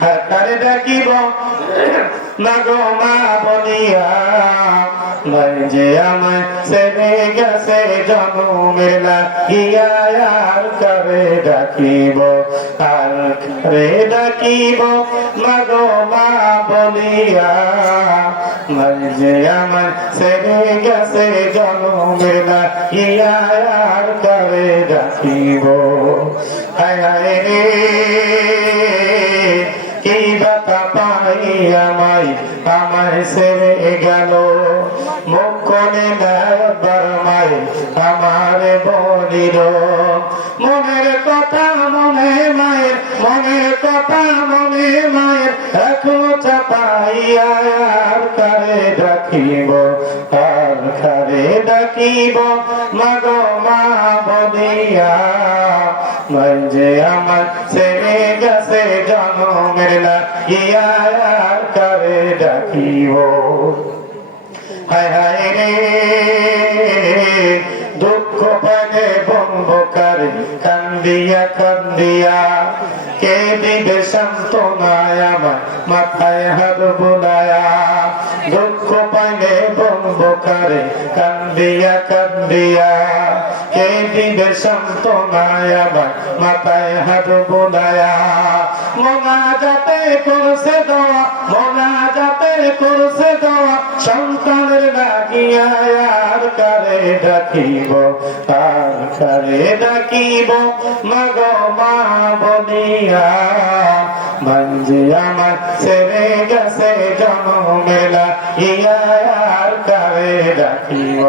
কারে ডাকিব মাগো মা বলিয়া ভাই যে আমায় ছেড়ে গেছে জন্মের লাগিয়া আর কারে ডাকিব আর কারে ডাকিব মাগো মা বলিয়া ভাই যে আমায় ছেড়ে গেছে জন্মের লাগিয়া আর কারে ডাকিব হায় হায় রে কি ব্যথা পাই আমায় ছেড়ে গেল মুখ কোণে বারমাই আমার বলিল মনের কথা মনে মায়ের মনের কথা মনে মায়ের এখন চাপাইয়া আর কারে ডাকিব আর কারে ডাকিব মাগো মা বলিয়া ভাই যে আমার ছেড়ে গেছে জন্মের লাগিয়া আর কারে ডাকিব হায় হায় রে দুঃখ পানে বম্বকারে কান্দিয়া কান্দিয়া কে দিবে সান্ত্বনায় আমার মাথায় হাত বোলায়া দুঃখ পানে বম্বকারে কান্দিয়া কান্দিয়া কে দিবে সান্ত্বনায় আমার মাথায় হাত বোলায়া মোনাজাতে করছে দোয়া মোনাজাতে করছে দোয়া সন্তানের লাগিয়া আর কারে ডাকিব আর কারে ডাকিব মাগো মা বলিয়া ভাঞ্জে আমার ছেড়ে গেছে জন্মের লাগিয়া আর কারে ডাকিব।